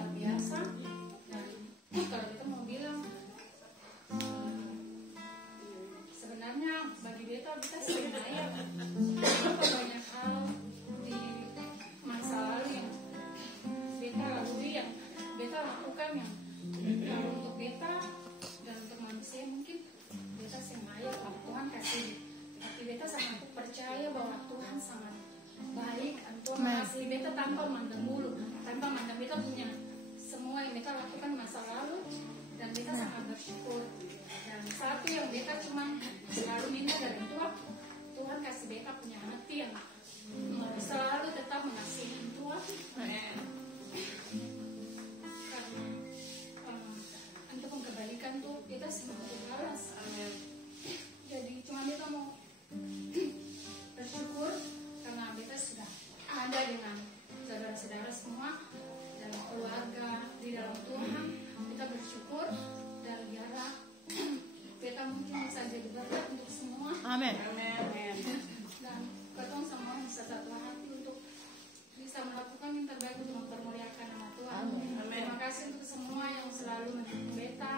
luar biasa. Dan kalau kita mau bilang sebenarnya bagi beta sebenarnya banyak hal di masa lalu yang beta lalui, yang beta lakukan, yang kalau untuk beta dan untuk manusia mungkin beta sengaja kalau Tuhan kasih, tapi beta sangat percaya bahwa Tuhan sangat baik. Tuhan kasih beta tanpa mandang bulu, tanpa mandang beta punya semua yang beta lakukan masa lalu, dan beta sangat bersyukur. Dan satu yang beta cuma selalu minta dari Tuhan, Tuhan kasih beta punya hati yang selalu tetap mengasihi Tuhan. Untuk kebaikan tuh kita semakin balas. Jadi cuma beta mau bersyukur karena beta sudah ada dengan saudara-saudara semua dalam keluarga di dalam Tuhan. Kita bersyukur dan biarlah beta mungkin bisa jadi berkat untuk semua. Amin. Dan ketong semua bisa satu hati untuk bisa melakukan yang terbaik untuk mempermuliakan nama Tuhan. Terima kasih untuk semua yang selalu mendukung beta,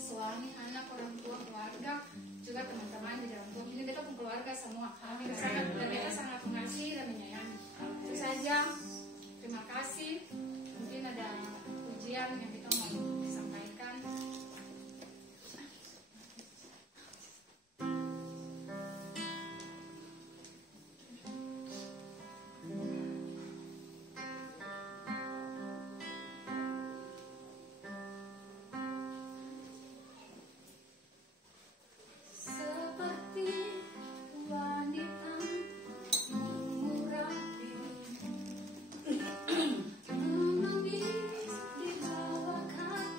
suami, anak, orang tua, keluarga, juga teman-teman di dalam Tuhan. Ini beta pun keluarga semua. Dan beta sangat mengasihi dan menyayangi. Itu saja. Terima kasih. Mungkin ada pujian yang kita mau disampaikan. Menangis di bawah kaki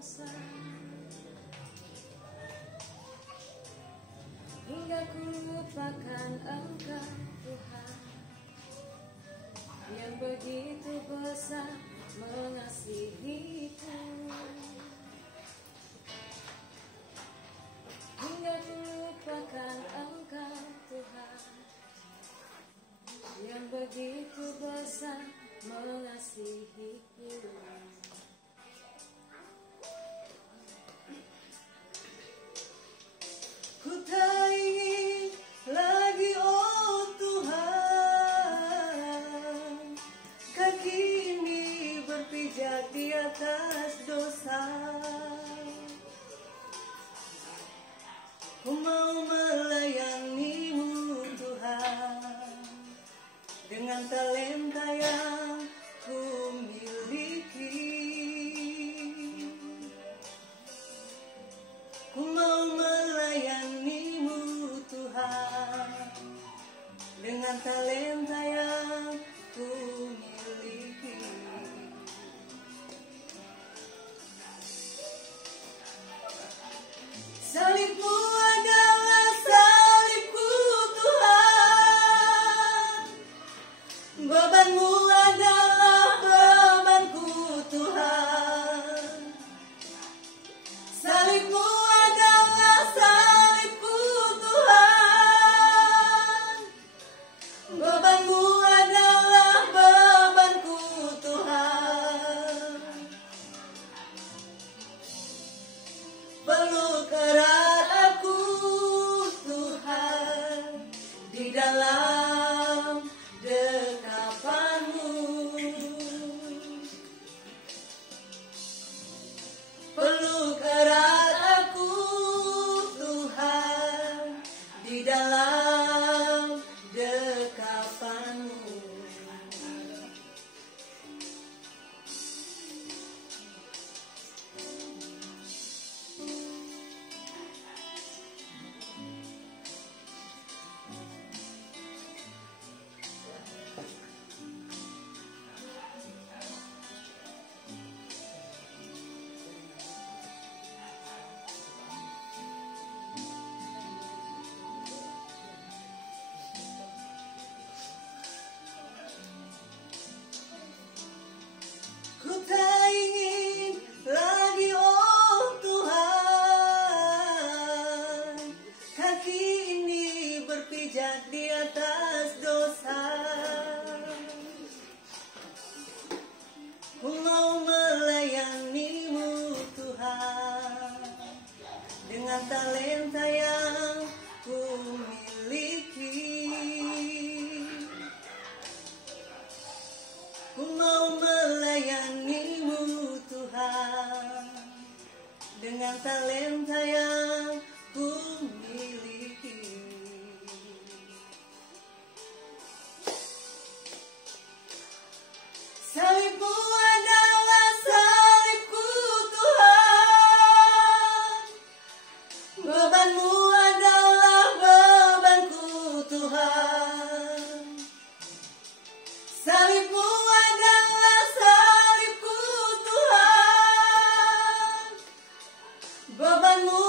dosa, hingga ku lupakan Engkau Tuhan, yang begitu besar mengasihiku. Hingga ku lupakan Engkau Tuhan, yang begitu besar mengasihiku. Ku tak ingin lagi, oh Tuhan, kaki ini berpijak di atas dosa. Ku mau melayani-Mu Tuhan, dengan talenta yang ku miliki. Ku mau melayani-Mu Tuhan, dengan talenta yang ku miliki. Salib-Mu adalah salib-ku Tuhan, beban-Mu adalah bebanku Tuhan. Salib-Mu adalah salibku Tuhan, beban-Mu adalah bebanku Tuhan. Peluk erat aku Tuhan, di dalam dekapan-Mu. Peluk erat aku Tuhan, di dalam dekapan-Mu. Ku tak ingin lagi, oh Tuhan, kaki ini berpijak di atas dosa. Ku mau melayani-Mu Tuhan, dengan talenta yang ku miliki. Ku mau melayani-Mu Tuhan, dengan talenta yang ku miliki. Salib-Mu adalah salibku Tuhan, beban-Mu adalah bebanku Tuhan. Salib-Mu adalah salibku Tuhan, beban-Mu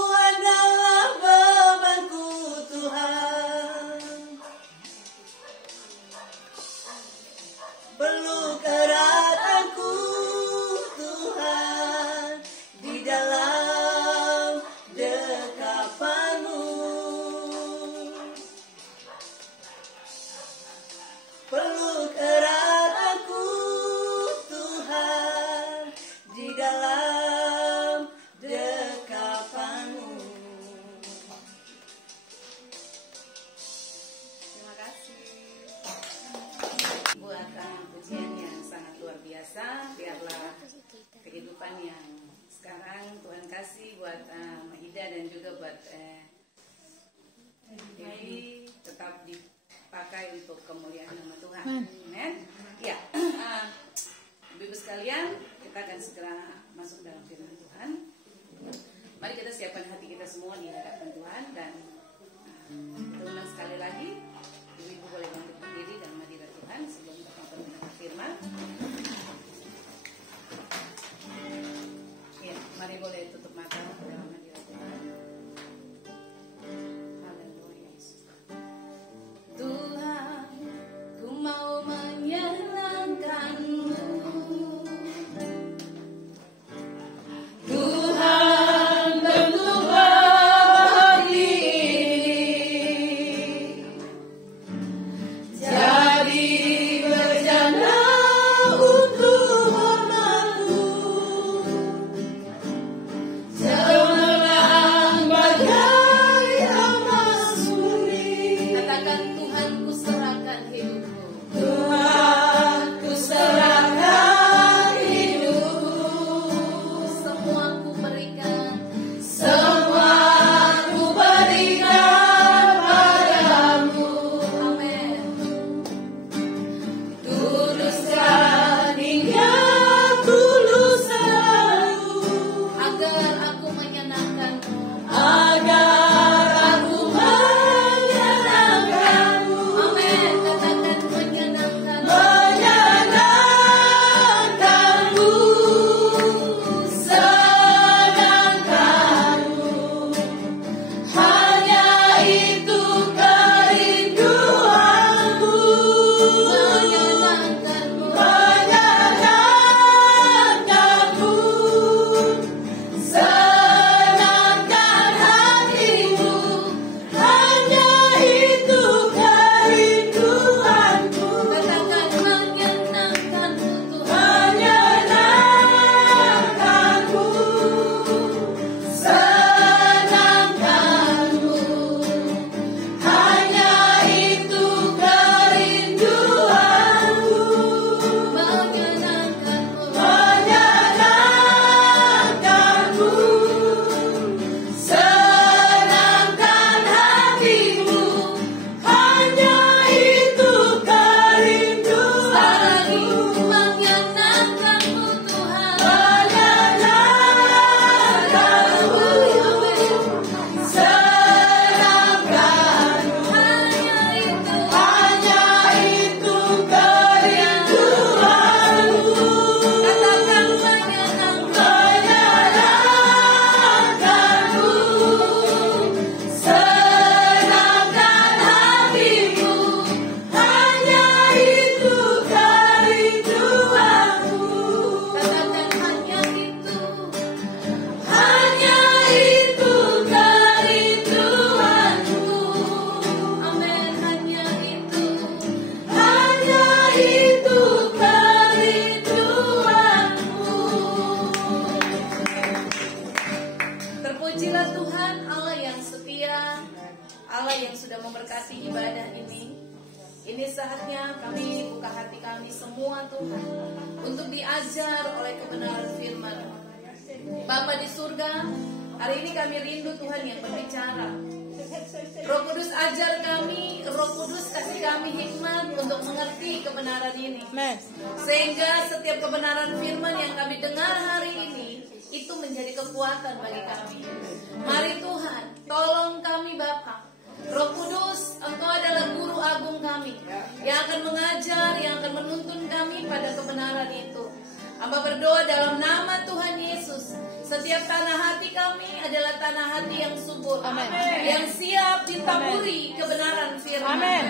Ini saatnya kami buka hati kami semua Tuhan, untuk diajar oleh kebenaran firman. Bapa di surga, hari ini kami rindu Tuhan yang berbicara. Roh Kudus ajar kami, Roh Kudus kasih kami hikmat untuk mengerti kebenaran ini. Sehingga setiap kebenaran firman yang kami dengar hari ini, itu menjadi kekuatan bagi kami. Mari Tuhan, tolong kami Bapa. Roh Kudus, Engkau adalah guru agung kami, yang akan mengajar, yang akan menuntun kami pada kebenaran itu. Hamba berdoa dalam nama Tuhan Yesus, setiap tanah hati kami adalah tanah hati yang subur, yang siap ditaburi kebenaran firman.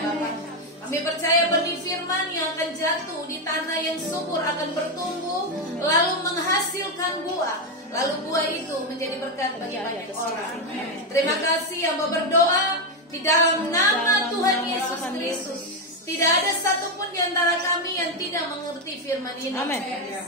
Kami percaya benih firman yang akan jatuh di tanah yang subur akan bertumbuh, lalu menghasilkan buah. Lalu buah itu menjadi berkat bagi banyak orang. Terima kasih hamba berdoa di dalam nama Tuhan Yesus Kristus. Tidak ada satupun di antara kami yang tidak mengerti firman ini.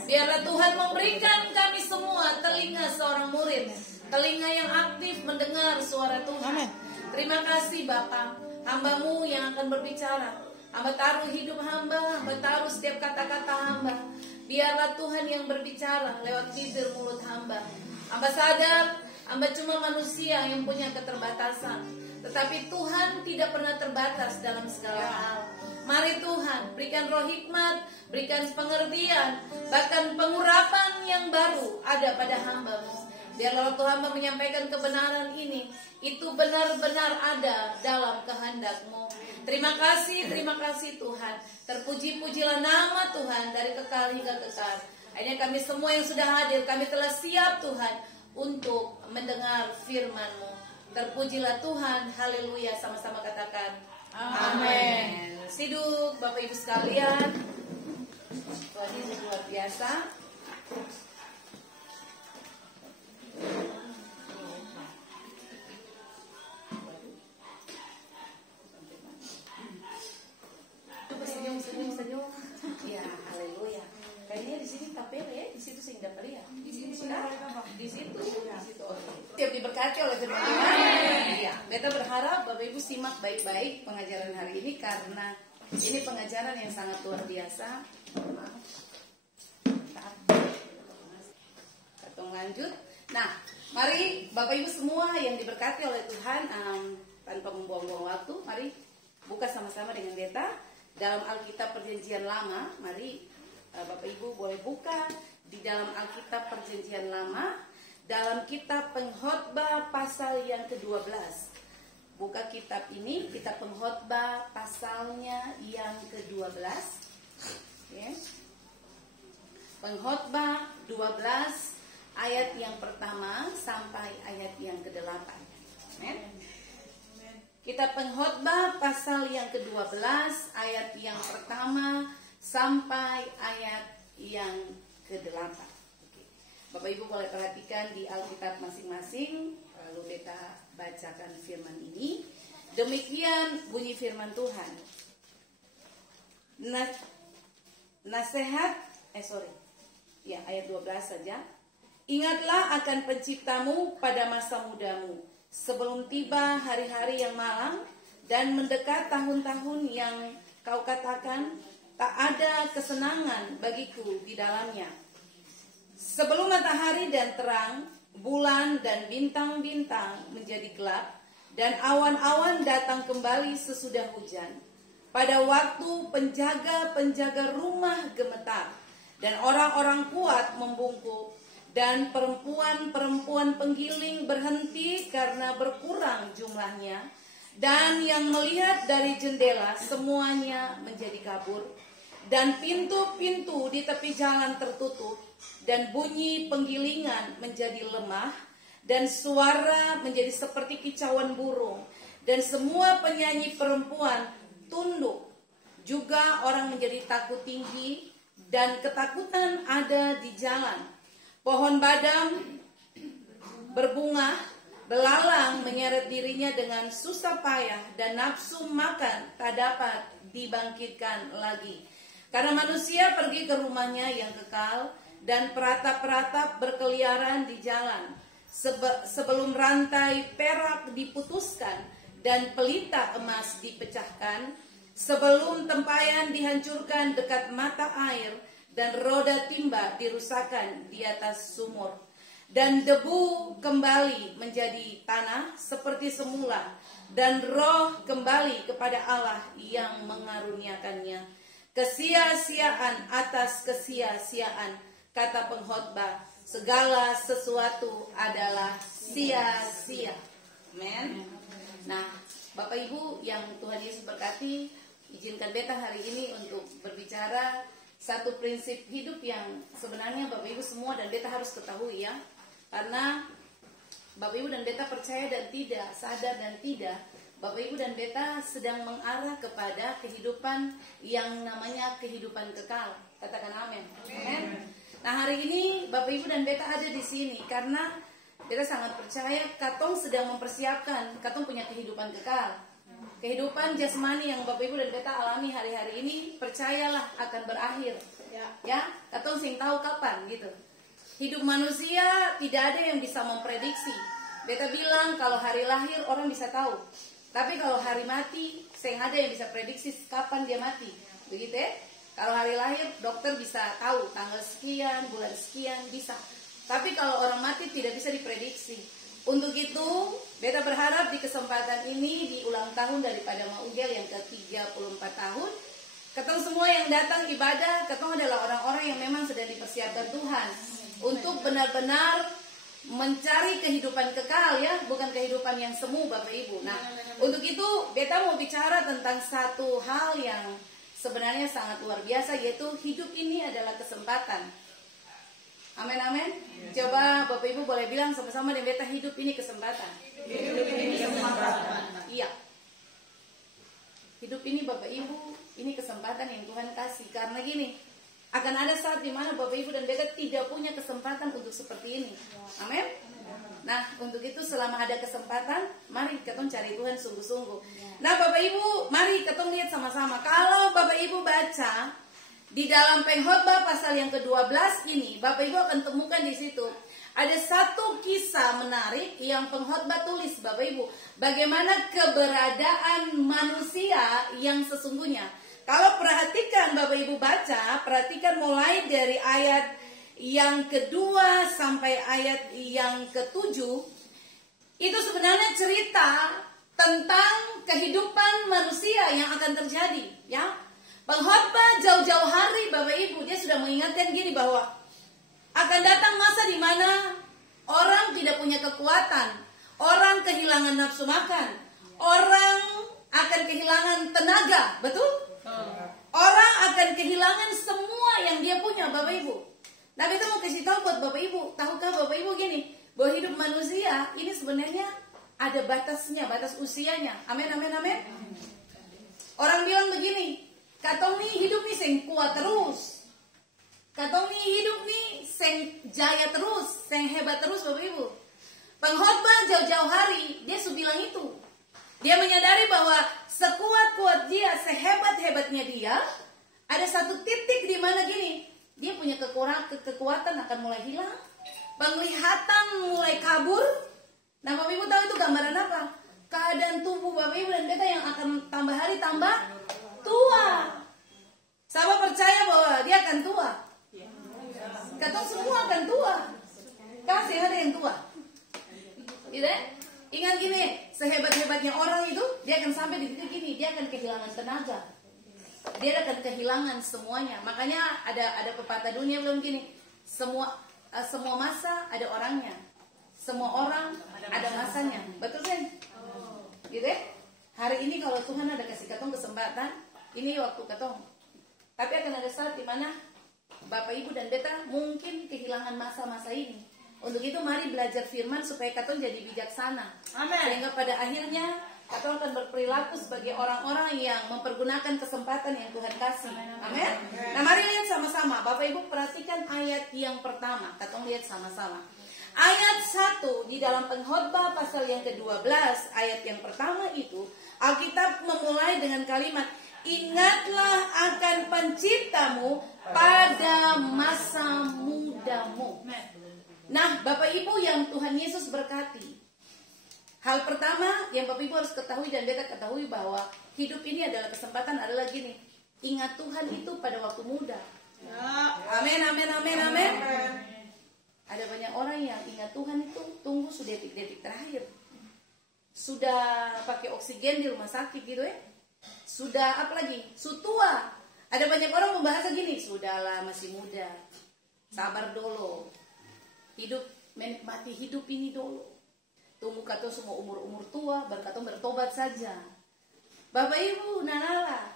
Biarlah Tuhan memberikan kami semua telinga seorang murid, telinga yang aktif mendengar suara Tuhan. Terima kasih Bapa, hamba-Mu yang akan berbicara. Hamba taruh hidup hamba taruh setiap kata-kata hamba. Biarlah Tuhan yang berbicara lewat bibir mulut hamba. Hamba sadar, hamba cuma manusia yang punya keterbatasan. Tetapi Tuhan tidak pernah terbatas dalam segala hal. Mari Tuhan, berikan roh hikmat, berikan pengertian, bahkan pengurapan yang baru ada pada hamba-Mu. Biarlah Tuhan menyampaikan kebenaran ini, itu benar-benar ada dalam kehendak-Mu. Terima kasih Tuhan. Terpuji-pujilah nama Tuhan dari kekal hingga kekal. Akhirnya kami semua yang sudah hadir, kami telah siap Tuhan untuk mendengar firman-Mu. Terpujilah Tuhan, haleluya, sama-sama katakan amin. Siduk Bapak Ibu sekalian, Tuhan Yesus luar biasa. Senyum. Ya, haleluya. Kayaknya di sini tapel ya, di situ sehingga dapat ya. Di situ. Siap diberkati oleh firman Tuhan. Iya, beta berharap Bapak Ibu simak baik-baik pengajaran hari ini karena ini pengajaran yang sangat luar biasa. Katong lanjut. Nah, mari Bapak Ibu semua yang diberkati oleh Tuhan, tanpa membuang-buang waktu, mari buka sama-sama dengan beta dalam Alkitab Perjanjian Lama. Mari Bapak Ibu boleh buka di dalam Alkitab Perjanjian Lama, dalam kitab Pengkhotbah pasal yang ke-12. Buka kitab ini, kitab Pengkhotbah pasalnya yang ke-12. Okay. Pengkhotbah 12 ayat yang pertama sampai ayat yang ke-8. Amen. Kitab Pengkhotbah pasal yang ke-12 ayat yang pertama sampai ayat yang ke-8. Oke. Bapak Ibu boleh perhatikan di Alkitab masing-masing, lalu beta bacakan firman ini. Demikian bunyi firman Tuhan. Ayat 12 saja. Ingatlah akan penciptamu pada masa mudamu, sebelum tiba hari-hari yang malang dan mendekat tahun-tahun yang kau katakan, tak ada kesenangan bagiku di dalamnya. Sebelum matahari dan terang, bulan dan bintang-bintang menjadi gelap, dan awan-awan datang kembali sesudah hujan. Pada waktu penjaga-penjaga rumah gemetar, dan orang-orang kuat membungkuk, dan perempuan-perempuan penggiling berhenti karena berkurang jumlahnya, dan yang melihat dari jendela semuanya menjadi kabur, dan pintu-pintu di tepi jalan tertutup, dan bunyi penggilingan menjadi lemah, dan suara menjadi seperti kicauan burung, dan semua penyanyi perempuan tunduk. Juga orang menjadi takut tinggi, dan ketakutan ada di jalan. Pohon badam berbunga, belalang menyeret dirinya dengan susah payah, dan nafsu makan tak dapat dibangkitkan lagi. Karena manusia pergi ke rumahnya yang kekal, dan peratap-peratap berkeliaran di jalan. Sebelum rantai perak diputuskan dan pelita emas dipecahkan, Sebelum tempayan dihancurkan dekat mata air, dan roda timba dirusakkan di atas sumur, dan debu kembali menjadi tanah seperti semula, dan roh kembali kepada Allah yang mengaruniakannya. Kesia-siaan atas kesia-siaan, kata pengkhotbah, segala sesuatu adalah sia-sia. Amen. Nah, Bapak Ibu yang Tuhan Yesus berkati, izinkan beta hari ini untuk berbicara satu prinsip hidup yang sebenarnya Bapak Ibu semua dan beta harus ketahui ya. Karena Bapak Ibu dan beta percaya dan tidak, sadar dan tidak, Bapak Ibu dan beta sedang mengarah kepada kehidupan yang namanya kehidupan kekal. Katakan amin. Amin. Nah, hari ini Bapak Ibu dan beta ada di sini karena beta sangat percaya katong sedang mempersiapkan, katong punya kehidupan kekal. Kehidupan jasmani yang Bapak Ibu dan beta alami hari-hari ini, percayalah akan berakhir. Ya, katong sing tahu kapan gitu. Hidup manusia tidak ada yang bisa memprediksi. Beta bilang kalau hari lahir orang bisa tahu. Tapi kalau hari mati, sing ada yang bisa prediksi kapan dia mati. Begitu ya? Kalau hari lahir, dokter bisa tahu tanggal sekian, bulan sekian, bisa. Tapi kalau orang mati tidak bisa diprediksi. Untuk itu, beta berharap di kesempatan ini, di ulang tahun daripada Maugel yang ke-34 tahun, ketong semua yang datang ibadah, ketong adalah orang-orang yang memang sedang dipersiapkan Tuhan untuk benar-benar mencari kehidupan kekal ya, bukan kehidupan yang semu Bapak Ibu. Nah, untuk itu beta mau bicara tentang satu hal yang sebenarnya sangat luar biasa, yaitu hidup ini adalah kesempatan. Amin amin. Coba Bapak Ibu boleh bilang sama-sama dengan beta, hidup ini kesempatan. Hidup ini kesempatan. Iya. Hidup ini Bapak Ibu, ini kesempatan yang Tuhan kasih. Karena gini, akan ada saat di mana Bapak Ibu dan beta tidak punya kesempatan untuk seperti ini. Amin. Nah, untuk itu selama ada kesempatan, mari kita cari Tuhan sungguh-sungguh. Nah, Bapak Ibu, mari kita lihat sama-sama. Kalau Bapak Ibu baca di dalam Pengkhotbah pasal yang ke-12 ini, Bapak Ibu akan temukan di situ ada satu kisah menarik yang pengkhotbah tulis, Bapak Ibu. Bagaimana keberadaan manusia yang sesungguhnya. Kalau perhatikan Bapak Ibu baca, perhatikan mulai dari ayat yang kedua sampai ayat yang ke-7. Itu sebenarnya cerita tentang kehidupan manusia yang akan terjadi, ya. Pengkhotbah jauh-jauh hari Bapak Ibu, dia sudah mengingatkan gini bahwa akan datang masa di mana orang tidak punya kekuatan, orang kehilangan nafsu makan, orang akan kehilangan tenaga, betul? Orang akan kehilangan semua yang dia punya, Bapak Ibu. Nah, kita mau kasih tahu buat Bapak Ibu, tahukah Bapak Ibu gini, bahwa hidup manusia ini sebenarnya ada batasnya, batas usianya. Amin, amin, amin. Orang bilang begini, katong nih hidup nih sing kuat terus, katong nih hidup nih sing jaya terus, sing hebat terus, Bapak Ibu. Pengkhotbah jauh-jauh hari dia sudah bilang itu. Dia menyadari bahwa sekuat-kuat dia, sehebat-hebatnya dia, ada satu titik di mana gini, dia punya kekuatan akan mulai hilang, penglihatan mulai kabur. Nah, Bapak Ibu tahu itu gambaran apa? Keadaan tubuh Bapak Ibu dan beta yang akan tambah hari tambah tua. Sahabat percaya bahwa dia akan tua. Katong semua akan tua. Kasih ada yang tua. Gitu ya? Ingat gini, sehebat-hebatnya orang itu, dia akan sampai di titik gini, dia akan kehilangan tenaga. Dia akan kehilangan semuanya. Makanya ada pepatah dunia belum gini, semua masa ada orangnya, semua orang ada masanya. Betul kan? Gitu ya? Hari ini kalau Tuhan ada kasih katong kesempatan, ini waktu katong. Tapi akan ada saat di mana Bapak Ibu dan beta mungkin kehilangan masa-masa ini. Untuk itu mari belajar firman supaya katong jadi bijaksana. Amin. Sehingga pada akhirnya katong akan berperilaku sebagai orang-orang yang mempergunakan kesempatan yang Tuhan kasih. Amin. Nah, mari lihat sama-sama. Bapak Ibu perhatikan ayat yang pertama. Katong lihat sama-sama. Ayat 1 di dalam Pengkhotbah pasal yang ke-12, ayat yang pertama itu, Alkitab memulai dengan kalimat, ingatlah akan penciptamu pada masa mudamu. Nah, Bapak Ibu yang Tuhan Yesus berkati, Hal pertama yang Bapak Ibu harus ketahui dan beta ketahui bahwa hidup ini adalah kesempatan adalah gini. Ingat Tuhan itu pada waktu muda. Amin, amin, amin, amin. Ada banyak orang yang ingat Tuhan itu tunggu sudah detik-detik terakhir. Sudah pakai oksigen di rumah sakit gitu ya. Sudah apa lagi? Sutua. Ada banyak orang membahas gini, sudahlah masih muda. Sabar dulu. Hidup, menikmati hidup ini dulu. Tunggu kata semua umur-umur tua, baru kata bertobat saja. Bapak Ibu, nanalah.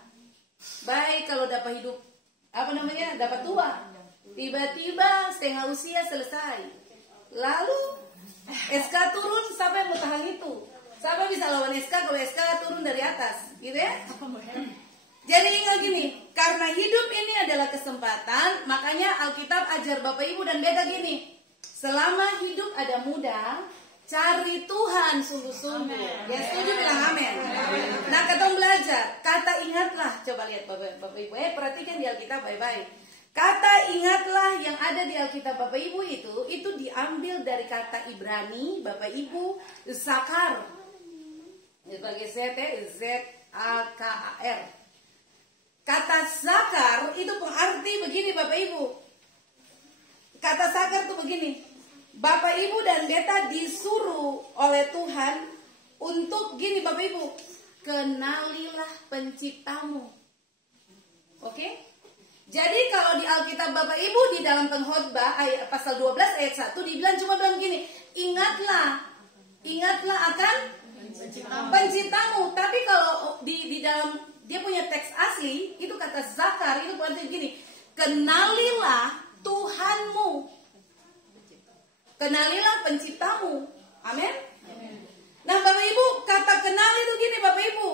Baik kalau dapat hidup, dapat tua. Tiba-tiba setengah usia selesai. Lalu SK turun, siapa yang mau tahan itu? Siapa bisa lawan SK kalau SK turun dari atas? Gitu ya? Jadi ingat gini, karena hidup ini adalah kesempatan, makanya Alkitab ajar Bapak Ibu dan beta gini. Selama hidup ada muda, cari Tuhan sungguh-sungguh. Ya setuju bilang amin. Nah kita belajar, kata ingatlah. Coba lihat Bapak Ibu, perhatikan di Alkitab baik-baik. Kata ingatlah yang ada di Alkitab Bapak Ibu itu diambil dari kata Ibrani, Bapak Ibu, zakar. Sebagai Z-A-K-A-R. Kata zakar itu pengarti begini Bapak Ibu. Kata zakar itu begini. Bapak Ibu dan beta disuruh oleh Tuhan untuk gini Bapak Ibu. Kenalilah penciptamu. Oke? Jadi kalau di Alkitab Bapak Ibu di dalam Pengkhotbah pasal 12 ayat 1 dibilang cuma bilang gini, ingatlah akan penciptamu. Tapi kalau di dalam dia punya teks asli itu kata zakar itu berarti gini, kenalilah Tuhanmu, kenalilah penciptamu. Amin. Nah Bapak Ibu, kata kenal itu gini Bapak Ibu,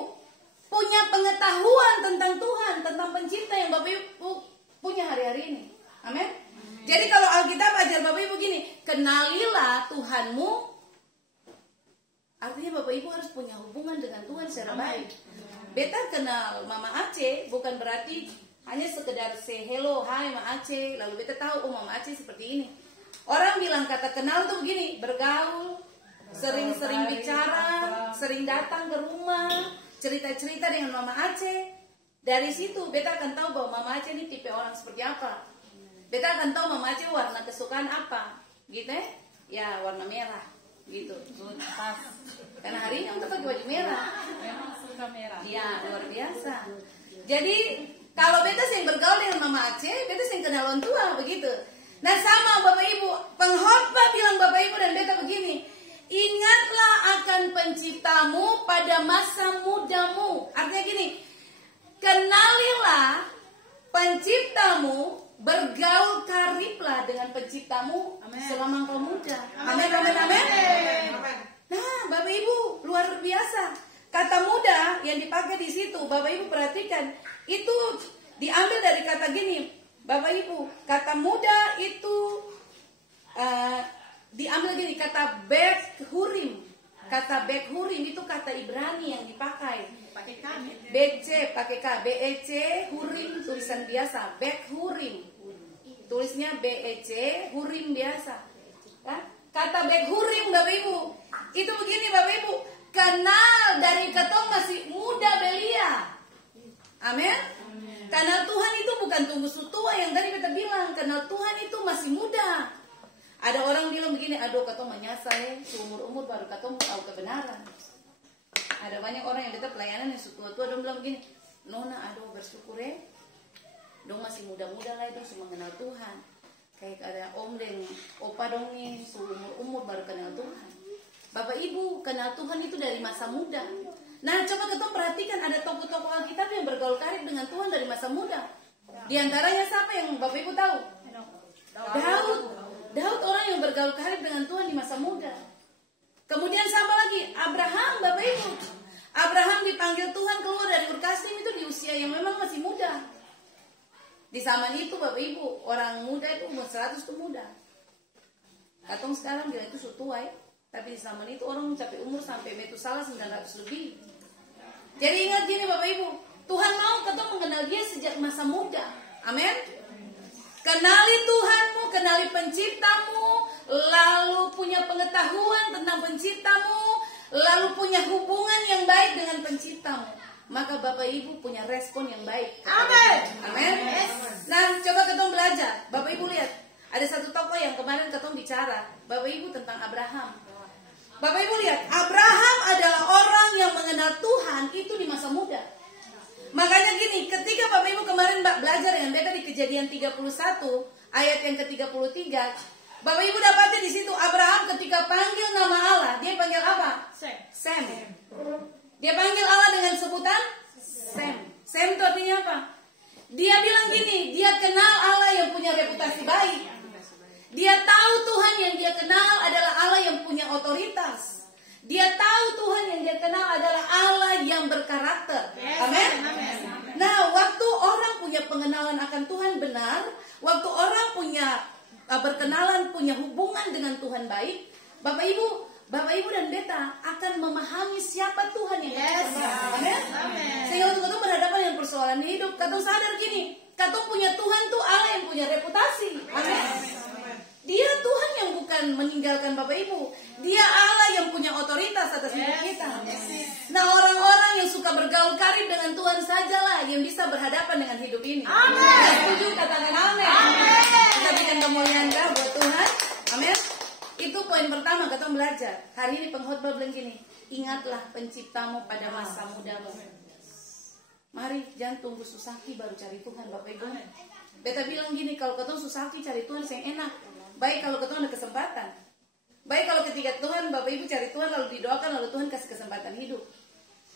punya pengetahuan tentang Tuhan, tentang pencipta yang Bapak Ibu punya hari-hari ini. Amin. Jadi kalau Alkitab ajar Bapak Ibu gini, kenalilah Tuhanmu, artinya Bapak Ibu harus punya hubungan dengan Tuhan secara baik. Beta kenal Mama Aceh bukan berarti hanya sekedar say hello, hai Mama Aceh, lalu beta tahu Mama Aceh seperti ini. Orang bilang kata kenal tuh begini, bergaul, sering-sering bicara, sering datang ke rumah, cerita-cerita dengan Mama Aceh. Dari situ beta akan tahu bahwa Mama Aceh ini tipe orang seperti apa. Beta akan tahu Mama Aceh warna kesukaan apa, gitu ya? Ya warna merah, gitu. Pas. Karena hari ini untuk pakai baju merah. Memang suka merah. Ya luar biasa. Jadi kalau beta sering bergaul dengan Mama Aceh, beta sering kenalan Tuhan begitu. Nah sama Bapak Ibu, pengkhotbah bilang Bapak Ibu dan beta begini, ingatlah akan penciptamu pada masa mudamu. Artinya gini, kenalilah penciptamu, bergaul kariblah dengan penciptamu selama engkau muda. Amin, amin, amin. Nah Bapak Ibu luar biasa. Kata muda yang dipakai di situ, Bapak Ibu perhatikan, itu diambil dari kata gini. Bapak Ibu, kata muda itu diambil gini, kata Bekhurim. Kata Bekhurim itu kata Ibrani yang dipakai. Pakai K. BC pakai K, BEC Hurim tulisan biasa, Bekhurim. Tulisnya BEC Hurim biasa. Kata Bekhurim Bapak Ibu, itu begini Bapak Ibu, kenal dari ketong masih muda belia. Amin. Kenal Tuhan itu bukan tunggu tua yang tadi kita bilang. Kenal Tuhan itu masih muda. Ada orang bilang begini, aduh katong menyasar ya, seumur-umur baru katong tahu kebenaran. Ada banyak orang yang tetap pelayanan yang tua-tua, dong bilang begini, Nona aduh bersyukur ya, dong masih muda-muda lah, dong cuma kenal Tuhan. Kayak ada om dan opa dong nih, seumur-umur baru kenal Tuhan. Bapak Ibu, kenal Tuhan itu dari masa muda. Nah coba kita perhatikan, ada tokoh-tokoh Alkitab yang bergaul karib dengan Tuhan dari masa muda. Di antaranya siapa yang Bapak Ibu tahu? Daud orang yang bergaul karib dengan Tuhan di masa muda. Kemudian siapa lagi? Abraham Bapak Ibu. Abraham dipanggil Tuhan keluar dari Ur Kasdim itu di usia yang memang masih muda. Di zaman itu Bapak Ibu, orang muda itu umur 100 itu muda. Katong sekarang bilang itu tua ya. Tapi di zaman itu orang mencapai umur sampai Metusalah 900 lebih. Jadi ingat gini Bapak Ibu, Tuhan mau kita mengenal dia sejak masa muda. Amin. Kenali Tuhanmu, kenali penciptamu, lalu punya pengetahuan tentang penciptamu, lalu punya hubungan yang baik dengan penciptamu, maka Bapak Ibu punya respon yang baik. Amin. Amin. Nah, coba ketong belajar. Bapak Ibu lihat, ada satu tokoh yang kemarin ketong bicara, Bapak Ibu, tentang Abraham. Bapak Ibu lihat, Abraham adalah orang yang mengenal Tuhan itu di masa muda. Makanya gini, ketika Bapak Ibu kemarin belajar dengan beta di Kejadian 31 ayat yang ke-33, Bapak Ibu dapatnya di situ Abraham ketika panggil nama Allah, dia panggil apa? Sem. Dia panggil Allah dengan sebutan Sem. Sem itu artinya apa? Dia bilang gini, dia kenal Allah yang punya reputasi baik. Dia tahu Tuhan yang dia kenal adalah Allah yang punya otoritas. Dia tahu Tuhan yang dia kenal adalah Allah yang berkarakter. Amin. Nah, waktu orang punya pengenalan akan Tuhan benar, waktu orang punya berkenalan, punya hubungan dengan Tuhan baik, Bapak Ibu dan beta akan memahami siapa Tuhan yang kita sembah. Amin. Sehingga waktu kita berhadapan dengan persoalan hidup, kita sadar gini, kita punya Tuhan tuh Allah yang punya reputasi. Amin. Dia Tuhan yang bukan meninggalkan Bapak Ibu. Dia Allah yang punya otoritas atas hidup kita. Nah, orang-orang yang suka bergaul karib dengan Tuhan sajalah yang bisa berhadapan dengan hidup ini. Amin. Setuju, katakan amin. Kita berikan kemuliaan buat Tuhan. Amin. Itu poin pertama kita belajar. Hari ini pengkhotbah bilang gini, ingatlah penciptamu pada masa mudamu. Mari jangan tunggu susaki baru cari Tuhan, Bapak Ibu. Beta bilang gini, kalau ketemu susaki cari Tuhan yang enak. Baik kalau ketemu ada kesempatan. Baik kalau ketika Tuhan, Bapak Ibu cari Tuhan lalu didoakan lalu Tuhan kasih kesempatan hidup.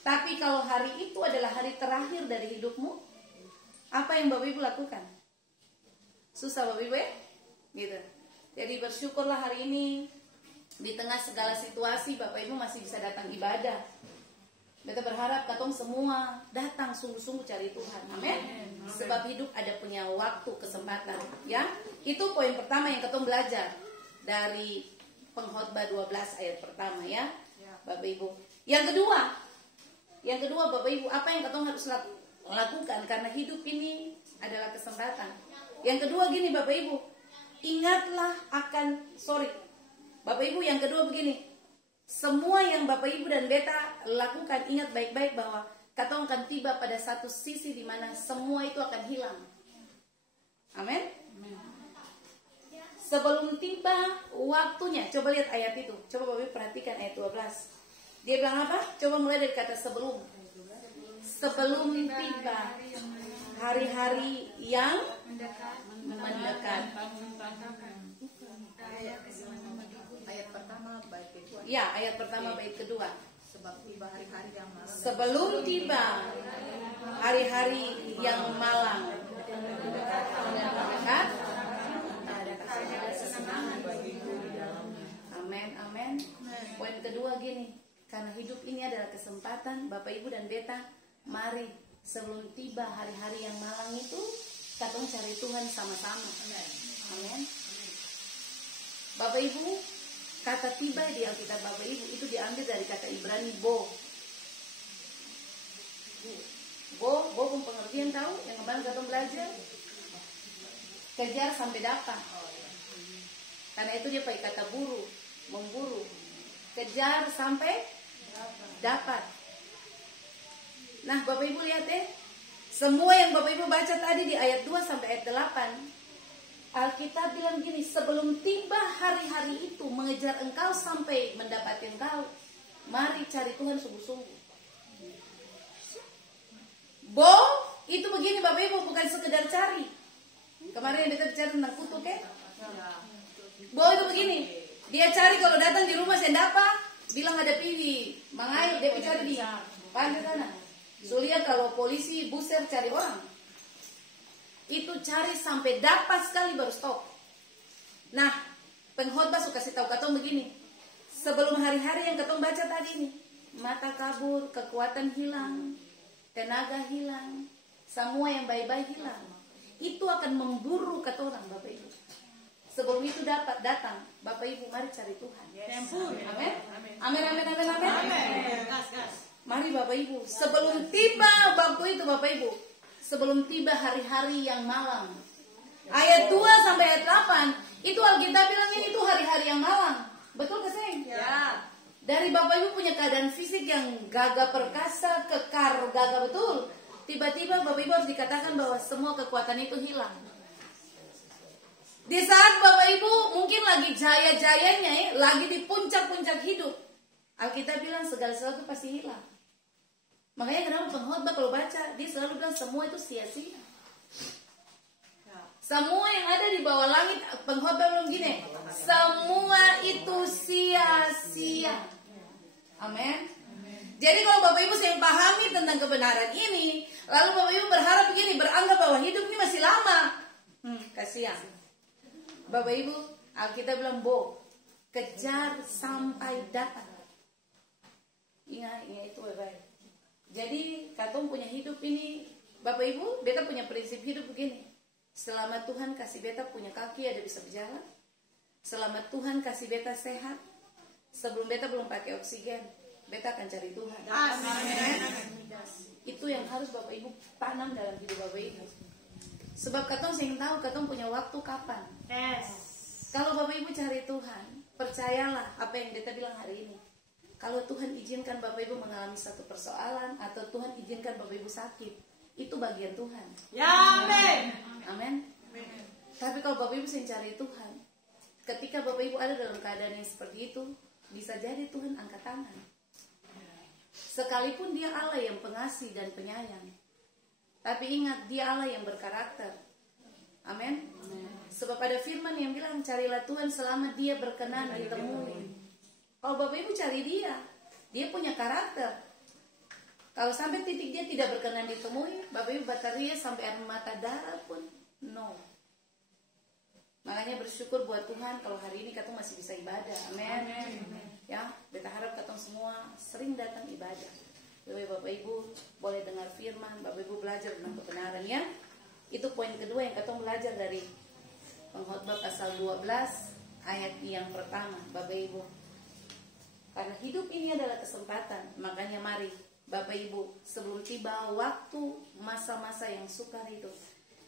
Tapi kalau hari itu adalah hari terakhir dari hidupmu, apa yang Bapak Ibu lakukan? Susah Bapak Ibu ya? Gitu. Jadi bersyukurlah hari ini di tengah segala situasi Bapak Ibu masih bisa datang ibadah. Kita berharap katong semua datang sungguh-sungguh cari Tuhan. Amin. Sebab hidup ada punya waktu, kesempatan. Ya, itu poin pertama yang katong belajar dari Pengkhotbah 12 ayat pertama ya, Bapak Ibu. Yang kedua Bapak Ibu, apa yang katong harus lakukan karena hidup ini adalah kesempatan. Yang kedua gini Bapak Ibu, ingatlah Bapak Ibu, yang kedua begini. Semua yang Bapak Ibu dan beta lakukan, ingat baik-baik bahwa katong akan tiba pada satu sisi di mana semua itu akan hilang. Amin. Sebelum tiba waktunya, coba lihat ayat itu. Coba Bapak Ibu perhatikan ayat 12. Dia bilang apa? Coba mulai dari kata sebelum. Sebelum tiba hari-hari yang mendekat. Ayat pertama bait kedua. Ya, ayat pertama bait kedua. Sebab tiba hari-hari yang malam. Sebelum tiba hari-hari yang malang. Mendekat. Ada kesenangan bagiku di dalamnya. Amin, amin. Poin kedua gini, karena hidup ini adalah kesempatan, Bapak Ibu dan beta, mari sebelum tiba hari-hari yang malang itu, katong cari Tuhan sama-sama. Amin. Bapak Ibu, kata tiba di Alkitab Bapak Ibu itu diambil dari kata Ibrani bo. Bo pun pengertian tahu yang kemarin katong belajar. Kejar sampai dapat. Karena itu dia pakai kata buru, memburu. Kejar sampai dapat. Nah, Bapak Ibu lihat semua yang Bapak Ibu baca tadi di ayat 2 sampai ayat 8. Alkitab bilang gini, sebelum tiba hari-hari itu mengejar engkau sampai mendapat engkau, mari cari Tuhan sungguh-sungguh. Bo itu begini Bapak Ibu, bukan sekedar cari. Kemarin yang kita bicara tentang kutuk Bo itu begini, dia cari kalau datang di rumah sendapa, bilang ada piwi, mangai, dia cari di pantai sana. Sulia kalau polisi buser cari orang, itu cari sampai dapat sekali baru stop. Nah, pengkhotbah suka kasih tahu katong begini, sebelum hari-hari yang katong baca tadi ini, mata kabur, kekuatan hilang, tenaga hilang, semua yang baik-baik hilang. Itu akan memburu kata orang Bapak Ibu. Sebelum itu dapat datang, Bapak Ibu mari cari Tuhan. Amin. Amin, amin, amin, amin. Mari Bapak Ibu, sebelum tiba waktu itu Bapak Ibu, sebelum tiba hari-hari yang malam. Ayat 2 sampai ayat 8, itu Alkitab bilangnya itu hari-hari yang malam. Betul ke sih? Ya. Dari Bapak Ibu punya keadaan fisik yang gagah perkasa, kekar, gagah betul. Tiba-tiba Bapak Ibu harus dikatakan bahwa semua kekuatan itu hilang. Di saat Bapak Ibu mungkin lagi jaya-jayanya ya, lagi di puncak-puncak hidup, Alkitab bilang segala sesuatu pasti hilang. Makanya kenapa pengkhotbah kalau baca, dia selalu bilang semua itu sia-sia. Semua yang ada di bawah langit, pengkhotbah belum gini, semua itu sia-sia. Amin. Jadi kalau Bapak Ibu yang pahami tentang kebenaran ini, lalu Bapak Ibu berharap begini, beranggap bahwa hidup ini masih lama. Kasihan. Bapak Ibu, Alkitab bilang, kejar sampai datang. Ingat itu baik-baik. Jadi, katong punya hidup ini, Bapak Ibu, beta punya prinsip hidup begini. Selama Tuhan kasih beta punya kaki ada bisa berjalan, selama Tuhan kasih beta sehat, sebelum beta belum pakai oksigen, beta akan cari Tuhan. Amin. Itu yang harus Bapak Ibu tanam dalam hidup Bapak Ibu. Sebab katong sering tahu katong punya waktu kapan. Kalau Bapak Ibu cari Tuhan, percayalah apa yang beta bilang hari ini. Kalau Tuhan izinkan Bapak Ibu mengalami satu persoalan, atau Tuhan izinkan Bapak Ibu sakit, itu bagian Tuhan. Ya, amin. Amin. Tapi kalau Bapak Ibu sering cari Tuhan, ketika Bapak Ibu ada dalam keadaan yang seperti itu, bisa jadi Tuhan angkat tangan. Sekalipun dia Allah yang pengasih dan penyayang, tapi ingat dia Allah yang berkarakter. Amin. Sebab ada firman yang bilang, carilah Tuhan selama dia berkenan ditemui. Kalau Bapak Ibu cari dia punya karakter. Kalau sampai titik dia tidak berkenan ditemui, Bapak Ibu bateria sampai air mata darah pun no. Makanya bersyukur buat Tuhan kalau hari ini katong masih bisa ibadah. Amin. Ya, beta harap katong semua sering datang ibadah. Jadi Bapak Ibu boleh dengar firman, Bapak Ibu belajar tentang kebenaran ya. Itu poin kedua yang katong belajar dari Pengkhotbah pasal 12 ayat yang pertama, Bapak Ibu. Karena hidup ini adalah kesempatan, makanya mari Bapak Ibu, sebelum tiba waktu masa-masa yang sukar itu,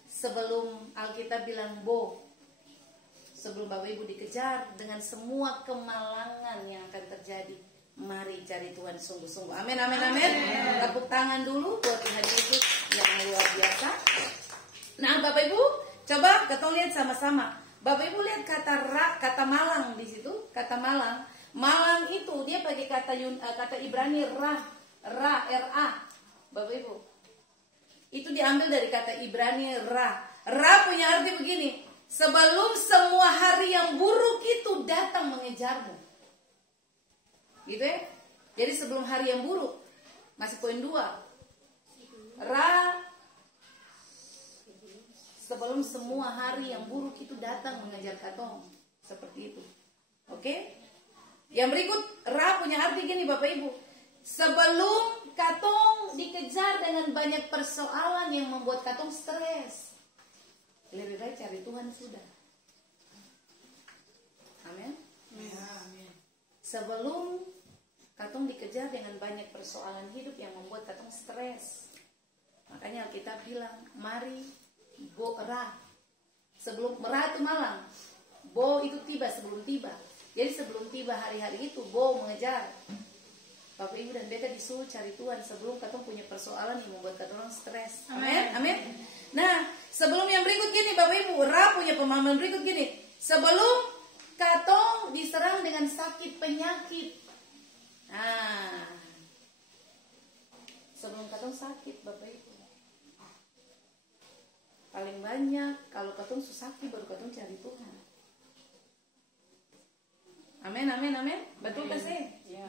sebelum Alkitab bilang sebelum Bapak Ibu dikejar dengan semua kemalangan yang akan terjadi, mari cari Tuhan sungguh-sungguh. Amin, amin, amin. Tepuk tangan dulu buat Tuhan Yesus yang luar biasa. Nah, Bapak Ibu, coba kita lihat sama-sama. Bapak Ibu lihat kata malang di situ, kata malang. Malang itu dia pakai kata Ibrani ra. Bapak Ibu, itu diambil dari kata Ibrani ra. Ra punya arti begini, sebelum semua hari yang buruk itu datang mengejarmu. Gitu ya. Jadi sebelum hari yang buruk, masih poin 2. Ra, sebelum semua hari yang buruk itu datang mengejar katong. Seperti itu. Oke? Yang berikut, ra punya arti gini Bapak Ibu. Sebelum katong dikejar dengan banyak persoalan yang membuat katong stres, lebih baik cari Tuhan sudah. Amin. Sebelum katong dikejar dengan banyak persoalan hidup yang membuat katong stres, makanya Alkitab bilang, mari ra. Sebelum ra itu malang, itu tiba sebelum tiba. Jadi sebelum tiba hari-hari itu, mengejar. Bapak Ibu dan beta disuruh cari Tuhan sebelum katong punya persoalan yang membuat katong stres. Amin, amin. Nah, sebelum yang berikut gini Bapak Ibu, ra punya pemahaman berikut gini. Sebelum katong diserang dengan sakit penyakit. Nah, sebelum katong sakit Bapak Ibu, paling banyak kalau katong sakit baru katong cari Tuhan. Amin, amin, amin. Betul gak sih? Ya.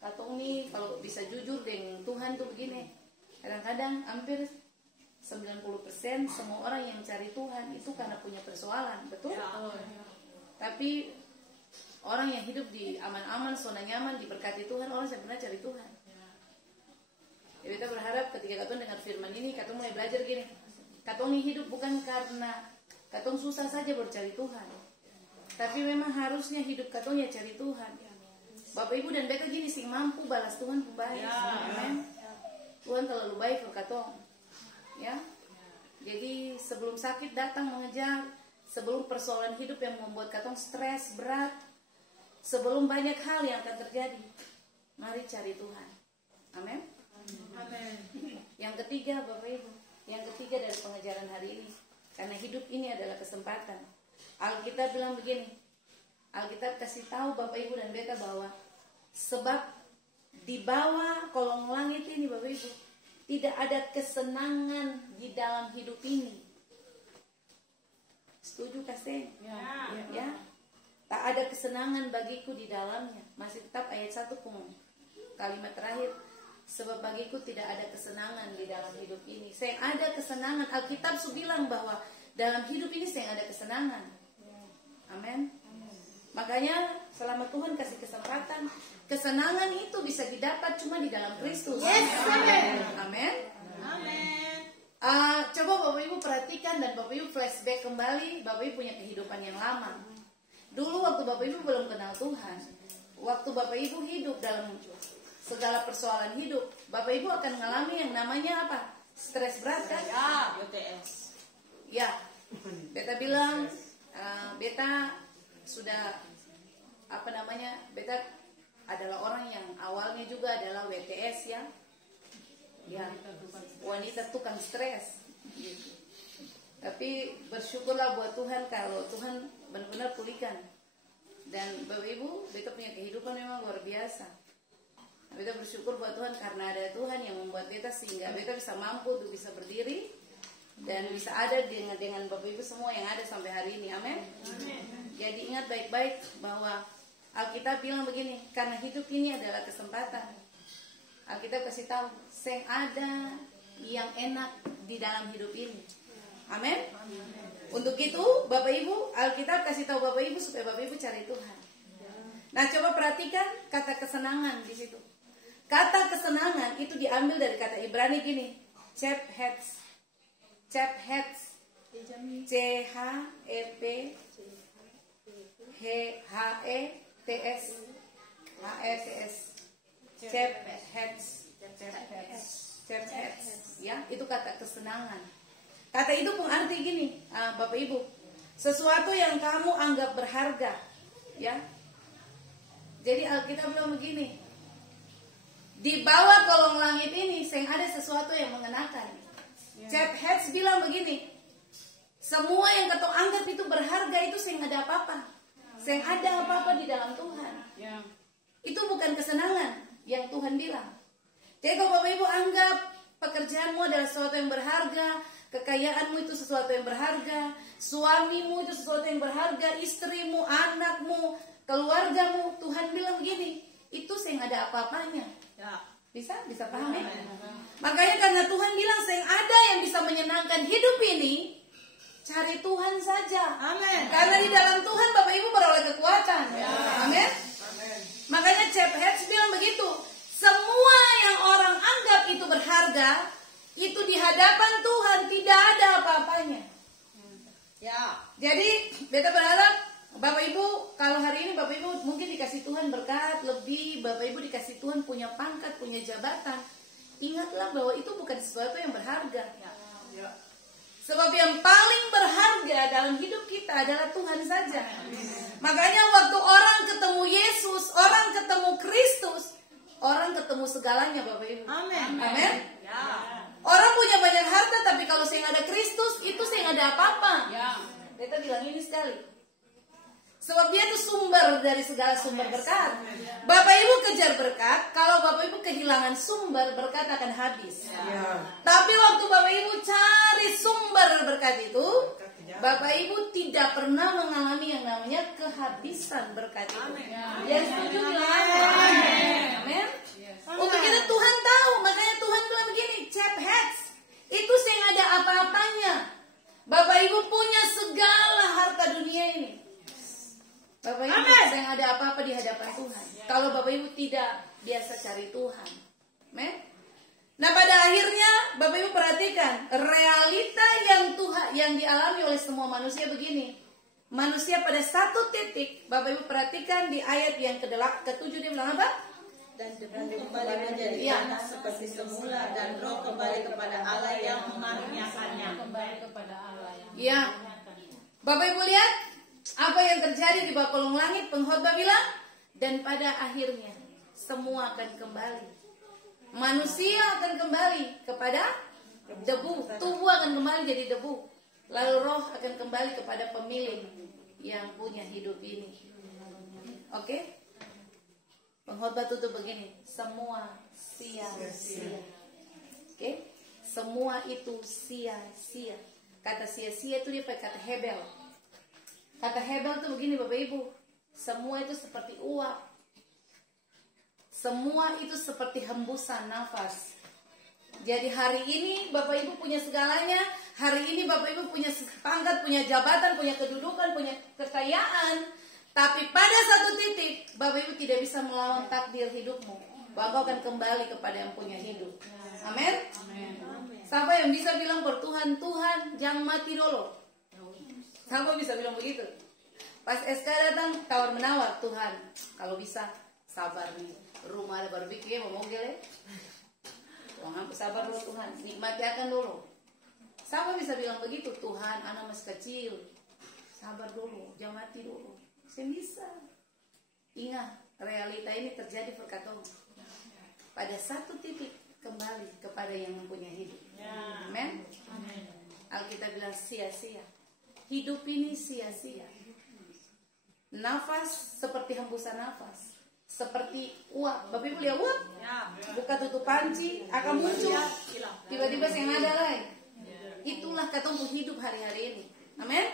Katong nih kalau bisa jujur dengan Tuhan tuh begini, kadang-kadang hampir 90% semua orang yang cari Tuhan itu karena punya persoalan, betul? Ya. Tapi orang yang hidup di aman-aman, zona nyaman, diberkati Tuhan, orang yang pernah cari Tuhan. Jadi kita berharap ketika katong dengar firman ini, katong mulai belajar gini, katong nih hidup bukan karena katong susah saja baru cari Tuhan, tapi memang harusnya hidup katong ya cari Tuhan. Bapak Ibu dan beta gini sih mampu balas Tuhan pun baik. Amin. Tuhan terlalu baik untuk katong. Ya. Jadi sebelum sakit datang mengejar, sebelum persoalan hidup yang membuat katong stres berat, sebelum banyak hal yang akan terjadi, mari cari Tuhan. Amin. Amin. Yang ketiga, Bapak Ibu, yang ketiga dari pengajaran hari ini, karena hidup ini adalah kesempatan. Alkitab bilang begini, Alkitab kasih tahu Bapak Ibu dan beta bahwa sebab di bawah kolong langit ini, Bapak Ibu, tidak ada kesenangan di dalam hidup ini. Setuju kasih? Ya. Tak ada kesenangan bagiku di dalamnya. Masih tetap ayat 1 kalimat terakhir. Sebab bagiku tidak ada kesenangan di dalam hidup ini. Saya ada kesenangan. Alkitab bilang bahwa dalam hidup ini saya ada kesenangan. Amin. Makanya selama Tuhan kasih kesempatan, kesenangan itu bisa didapat cuma di dalam Kristus. Yes, amin. Amin. Amin. Coba Bapak Ibu perhatikan dan Bapak Ibu flashback kembali. Bapak Ibu punya kehidupan yang lama. Dulu waktu Bapak Ibu belum kenal Tuhan, waktu Bapak Ibu hidup dalam segala persoalan hidup, Bapak Ibu akan mengalami yang namanya apa? Stres berat kan? Ya, UTS. Ya. Beta bilang, beta sudah beta adalah orang yang awalnya juga adalah WTS ya. Ya, wanita tukang stres gitu. Tapi bersyukurlah buat Tuhan kalau Tuhan benar-benar pulihkan. Dan Bapak Ibu, beta punya kehidupan memang luar biasa. Beta bersyukur buat Tuhan karena ada Tuhan yang membuat beta sehingga beta bisa mampu untuk bisa berdiri dan bisa ada dengan Bapak Ibu semua yang ada sampai hari ini. Amin. Jadi ingat baik-baik bahwa Alkitab bilang begini, karena hidup ini adalah kesempatan. Alkitab kasih tahu, seng ada yang enak di dalam hidup ini. Amin. Untuk itu Bapak Ibu, Alkitab kasih tahu Bapak Ibu supaya Bapak Ibu cari Tuhan. Nah, coba perhatikan kata kesenangan di situ. Kata kesenangan itu diambil dari kata Ibrani gini, chephetz. Chephetz. C-H-E-P-H-E-T-S. H-E-T-S. Chephetz. Chephetz. Ya, itu kata kesenangan. Kata itu pun arti gini, Bapak Ibu, sesuatu yang kamu anggap berharga, ya. Jadi Alkitab bilang begini, di bawah kolong langit ini, ada sesuatu yang mengenakan. Chephetz bilang begini, semua yang kau anggap itu berharga itu ada apa-apa, ada apa-apa di dalam Tuhan. Itu bukan kesenangan yang Tuhan bilang. Jadi kalau Bapak Ibu anggap pekerjaanmu adalah sesuatu yang berharga, kekayaanmu itu sesuatu yang berharga, suamimu itu sesuatu yang berharga, istrimu, anakmu, keluargamu, Tuhan bilang begini, itu ada apa-apanya. Bisa paham ya? Makanya karena Tuhan bilang ada yang bisa menyenangkan hidup ini, cari Tuhan saja. Amin. Karena di dalam Tuhan Bapak Ibu beroleh kekuatan. Amin. Makanya Chephetz bilang begitu, semua yang orang anggap itu berharga, itu di hadapan Tuhan tidak ada apa-apanya. Ya. Jadi beta berharap Bapak Ibu, kalau hari ini Bapak Ibu mungkin dikasih Tuhan berkat lebih, Bapak Ibu dikasih Tuhan punya pangkat, punya jabatan, ingatlah bahwa itu bukan sesuatu yang berharga. Sebab yang paling berharga dalam hidup kita adalah Tuhan saja. Makanya waktu orang ketemu Yesus, orang ketemu Kristus, orang ketemu segalanya Bapak Ibu. Amin. Orang punya banyak harta, tapi kalau saya ada Kristus, itu saya ada apa-apa. Kita bilang ini sekali. Sebab dia itu sumber dari segala sumber berkat. Bapak Ibu kejar berkat, kalau Bapak Ibu kehilangan sumber, berkat akan habis. Tapi waktu Bapak Ibu cari sumber berkat itu, Bapak Ibu tidak pernah mengalami yang namanya kehabisan berkat itu. Yang setuju bilang amin. Untuk itu Tuhan tahu, makanya Tuhan bilang begini, Chephetz, itu saya ada apa-apanya. Bapak Ibu punya segala harta dunia ini. Bapak Ibu saya ada apa-apa di hadapan Tuhan. Kalau Bapak Ibu tidak biasa cari Tuhan. Amen. Nah pada akhirnya Bapak Ibu perhatikan realita yang dialami oleh semua manusia begini. Manusia pada satu titik, Bapak Ibu perhatikan di ayat yang ke-7 dia bilang apa? Dan debu kembali menjadi tanah seperti semula, dan roh kembali kepada Allah yang mengaruniakannya. Kembali kepada Allah yang ya. Bapak Ibu lihat apa yang terjadi di bawah kolong langit. Pengkhotbah bilang Dan pada akhirnya semua akan kembali. Manusia akan kembali kepada debu, tubuh akan kembali jadi debu. Lalu roh akan kembali kepada pemilik yang punya hidup ini. Oke? Pengkhotbah tutup begini, semua sia-sia. Oke? Semua itu sia-sia. Kata sia-sia itu dia pakai kata hebel. Kata hebel itu begini Bapak Ibu, semua itu seperti uap. Semua itu seperti hembusan nafas. Jadi hari ini Bapak Ibu punya segalanya. Hari ini Bapak Ibu punya pangkat, punya jabatan, punya kedudukan, punya kekayaan. Tapi pada satu titik Bapak Ibu tidak bisa melawan takdir hidupmu. Bahwa akan kembali kepada yang punya hidup. Amin. Siapa yang bisa bilang per Tuhan, Tuhan jangan mati dulu? Siapa bisa bilang begitu? Pas SK datang tawar menawar, Tuhan kalau bisa sabar nih. Rumah ada baru bikin mau gele. Tuhan aku sabar dulu Tuhan, nikmati akan dulu. Siapa bisa bilang begitu? Tuhan, anak masih kecil, sabar dulu, jangan mati dulu. Saya bisa. Ingat, realita ini terjadi perkataan. Pada satu titik kembali kepada yang mempunyai hidup. Amin. Alkitab bilang sia-sia. Hidup ini sia-sia. Nafas seperti hembusan nafas. Seperti uap. Bapak Ibu lihat uap? Buka tutup panci, akan muncul. Tiba-tiba yang ada lagi. Itulah ketemu hidup hari-hari ini. Amin.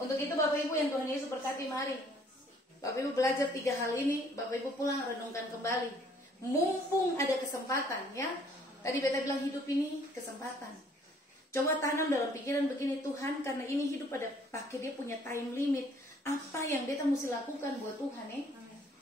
Untuk itu Bapak Ibu yang Tuhan Yesus berkati, mari Bapak Ibu belajar 3 hal ini. Bapak Ibu pulang renungkan kembali. Mumpung ada kesempatan ya. Tadi beta bilang hidup ini kesempatan. Coba tanam dalam pikiran begini, Tuhan karena ini hidup pada pakai dia punya time limit. Apa yang beta mesti lakukan buat Tuhan ya?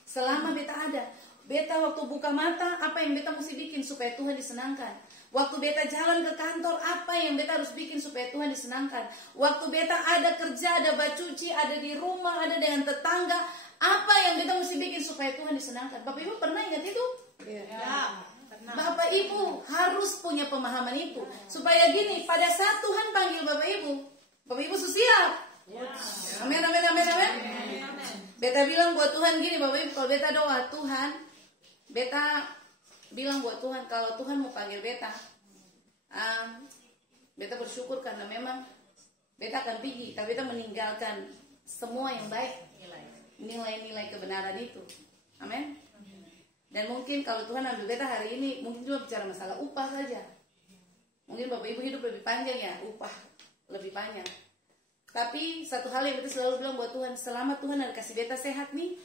Selama beta ada, beta waktu buka mata, apa yang beta mesti bikin supaya Tuhan disenangkan? Waktu beta jalan ke kantor, apa yang beta harus bikin supaya Tuhan disenangkan? Waktu beta ada kerja, ada bacuci, ada di rumah, ada dengan tetangga, apa yang beta mesti bikin supaya Tuhan disenangkan? Bapak Ibu pernah ingat itu? Ya. Bapak Ibu harus punya pemahaman itu. Supaya gini, pada saat Tuhan panggil Bapak Ibu siap. Amin, amin, amin, amin. Beta bilang buat Tuhan gini Bapak Ibu, kalau beta doa Tuhan, beta bilang buat Tuhan kalau Tuhan mau panggil beta, beta bersyukur karena memang beta akan pergi, tapi beta meninggalkan semua yang baik, nilai-nilai kebenaran itu. Amin. Dan mungkin kalau Tuhan ambil beta hari ini, mungkin cuma bicara masalah upah saja. Mungkin Bapak Ibu hidup lebih panjang ya, upah lebih banyak. Tapi satu hal yang beta selalu bilang buat Tuhan, selama Tuhan ada kasih beta sehat nih,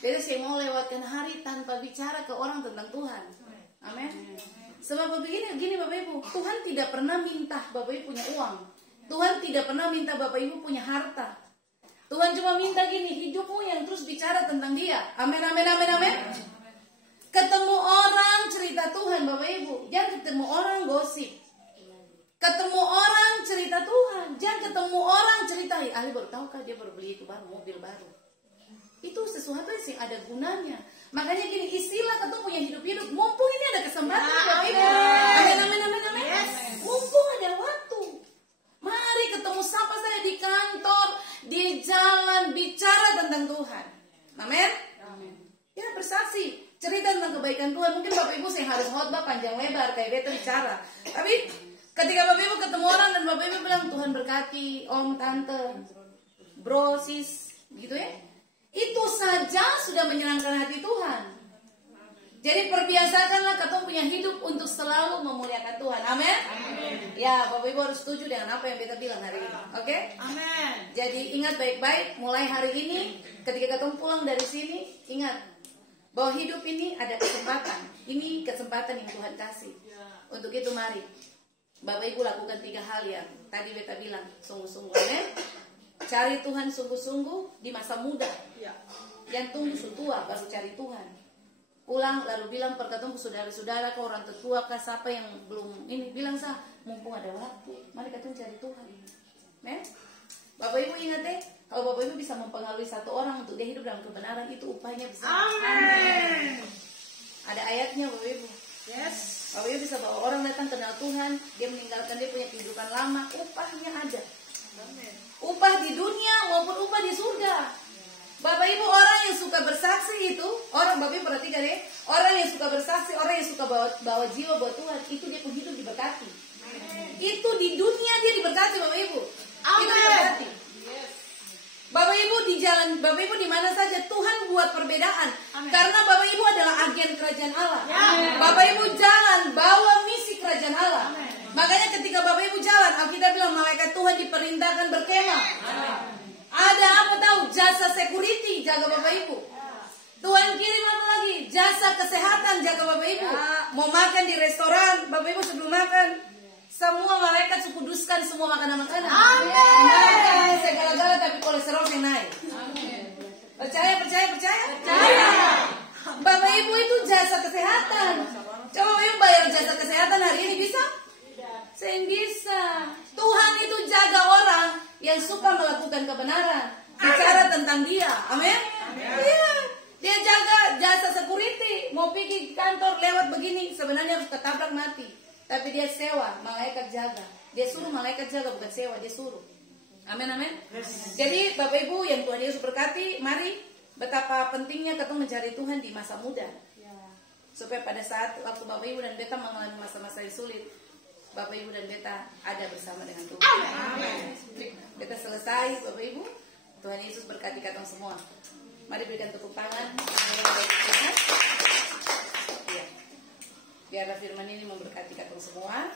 beta saya mau lewatkan hari tanpa bicara ke orang tentang Tuhan. Amin. Sebab begini Bapak Ibu, Tuhan tidak pernah minta Bapak Ibu punya uang. Tuhan tidak pernah minta Bapak Ibu punya harta. Tuhan cuma minta gini, hidupmu yang terus bicara tentang Dia. Amin, amin, amin, amin. Ketemu orang cerita Tuhan Bapak Ibu, jangan ketemu orang gosip. Ketemu orang cerita Tuhan, jangan ketemu orang cerita, Ali baru tahu kah dia baru beli itu baru, mobil baru. Itu sesuatu yang ada gunanya. Makanya gini, istilah ketemu yang hidup-hidup, mumpung ini ada kesempatan Bapak Ibu. Amin, amin, amin, amin. Mumpung ada waktu. Mari ketemu siapa saya di kantor, di jalan, bicara tentang Tuhan. Amin. Ya bersaksi, cerita tentang kebaikan Tuhan. Mungkin Bapak Ibu saya harus khotbah panjang lebar kayak beta bicara. Tapi ketika Bapak Ibu ketemu orang dan Bapak Ibu bilang Tuhan berkati, om, tante, bro, sis, gitu ya. Itu saja sudah menyenangkan hati Tuhan. Jadi perbiasakanlah ketemu punya hidup untuk selalu memuliakan Tuhan. Amin. Ya, Bapak Ibu harus setuju dengan apa yang beta bilang hari ini. Oke? Amin. Jadi ingat baik-baik, mulai hari ini ketika ketemu pulang dari sini, ingat bahwa hidup ini ada kesempatan. Ini kesempatan yang Tuhan kasih. Untuk itu mari Bapak Ibu lakukan 3 hal yang tadi beta bilang, sungguh-sungguh. Amin. Cari Tuhan sungguh-sungguh di masa muda. Yang tunggu tua baru cari Tuhan. Pulang lalu bilang perkataan ke saudara-saudara, ke orang tetua, ke siapa yang belum ini, bilang sah, mumpung ada waktu, mari kita cari Tuhan. Amin. Bapak Ibu ingat kalau Bapak Ibu bisa mempengaruhi satu orang untuk dia hidup dalam kebenaran, itu upahnya besar. Amin. Ada ayatnya Bapak Ibu. Yes. Bapak Ibu bisa bawa orang datang kenal Tuhan, dia meninggalkan dia punya kehidupan lama, upahnya ada. Upah di dunia maupun upah di surga. Bapak Ibu orang yang suka bersaksi itu Sekarang Bapak Ibu perhatikan ya, orang yang suka bersaksi, orang yang suka bawa jiwa buat Tuhan, itu dia pun hidup diberkati. Itu di dunia dia diberkati Bapak Ibu. Itu diberkati. Bapak Ibu di jalan, Bapak Ibu di mana saja Tuhan buat perbedaan. Karena Bapak Ibu adalah agen kerajaan Allah. Bapak Ibu jalan bawa misi kerajaan Allah. Makanya ketika Bapak Ibu jalan, Alkitab bilang malaikat Tuhan diperintahkan berkemah. Ada apa tahu? Jasa security jaga Bapak Ibu. Tuhan kirim apa lagi? Jasa kesehatan jaga Bapak Ibu. Mau makan di restoran, Bapak Ibu sebelum makan, semua malaikat kuduskan semua makanan-makanan. Makan segala-gala tapi kolesterol yang naik. Percaya? Bapak Ibu itu jasa kesehatan. Coba Bapak Ibu bayar jasa kesehatan hari ini bisa? Saya bisa. Tuhan itu jaga orang yang suka melakukan kebenaran, bicara tentang Dia. Amin. Iya. Dia jaga jasa security. Mau pergi kantor lewat begini, sebenarnya harus ketabrak mati. Tapi dia sewa, malaikat jaga. Dia suruh malaikat jaga, bukan sewa, dia suruh. Amin, amin. Jadi Bapak Ibu yang Tuhan Yesus berkati, mari betapa pentingnya kita mencari Tuhan di masa muda. Supaya pada saat waktu Bapak Ibu dan beta mengalami masa-masa yang sulit, Bapak Ibu dan beta ada bersama dengan Tuhan. Amin. Beta selesai, Bapak Ibu. Tuhan Yesus berkati kita semua. Mari berikan tepuk tangan. Ya. Biarlah firman ini memberkati kita semua.